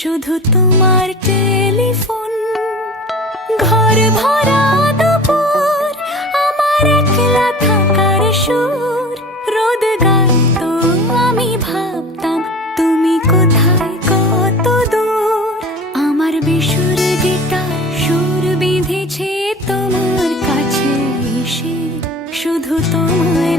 শুধু তোমার টেলিফোন, ঘর ভরা দুপুর, আমার একলা থাকার সুর। রোদ গাইতো আমি ভাবতাম তুমি কোথায় কত দূর। আমার বেসুর গিটার সুর বিঁধেছে তোমার কাছে এসে, শুধু তোমার